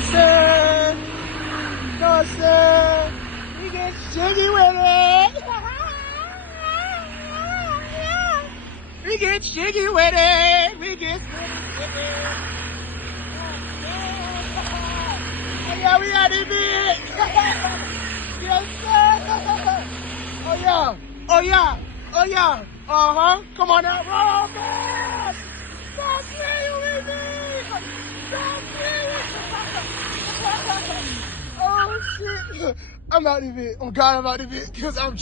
sir. No, sir. We get jiggy with it. We get jiggy with it. We get jiggy with it. Oh, yeah, we got it big. Yes, sir. Oh, yeah. Oh, yeah. Oh, yeah. Uh-huh. Come on now. Roll, man. Stop playing with me. Stop playing. Oh, shit. I'm out of it. Oh, God, I'm out of it. Because I'm